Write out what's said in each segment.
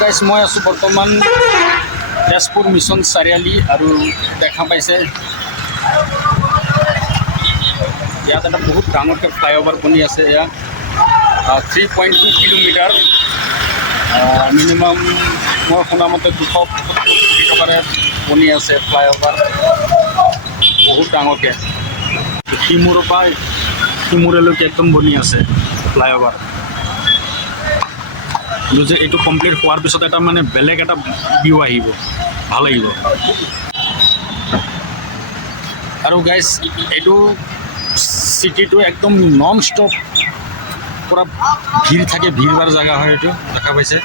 Guys মই আছোঁ বৰ্তমান তেজপুৰ মিছন চাৰিআলি আৰু দেখা পাইছে ইয়াত এটা বহুত ডাঙৰকৈ ফ্লাইঅভাৰ বনি আছে। এয়া 3.2 কিলোমিটাৰ মিনিমাম মই শুনামতে 270 কোটি টকাৰে বনি আছে ফ্লাইঅভাৰ, বহুত ডাঙৰকৈ সিমূৰৰ পৰা সিমূৰলৈকে একদম বনি আছে ফ্লাইঅভাৰ। যে এইটো কমপ্লিট হোৱাৰ পিছত এটা মানে বেলেগ এটা ভিউ আহিব, ভাল লাগিব। আৰু গাইজ এইটো চিটিটো একদম নন ষ্টপ পুৰা ভিৰ থাকে, ভিৰ ভাৰ জেগা হয়। এইটো দেখা পাইছে।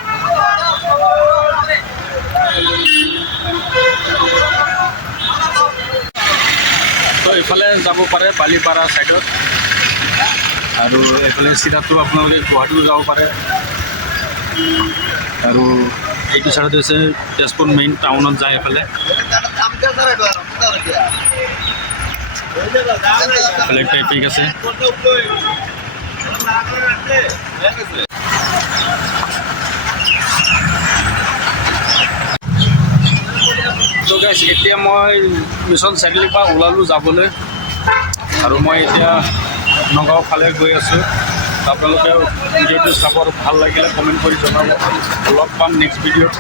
তো এইফালে যাব পাৰে বালিপাৰা ছাইডত, আৰু এইফালে চিধাটো আপোনালোকে গুৱাহাটীও যাব পাৰে। আৰু এইটো চাইডত হৈছে তেজপুৰ মেইন টাউনত যায়। এইফালে ট্ৰেফিক আছে। তো গাইজ এতিয়া মই মিছন চাৰিআলিৰ পৰা ওলালোঁ যাবলৈ, আৰু মই এতিয়া নগাঁও ফালে গৈ আছোঁ। আপোনালোকে ভিডিঅ'টো চাব, ভাল লাগিলে কমেণ্ট কৰি জনাব। লগ পাম নেক্সট ভিডিঅ'ত।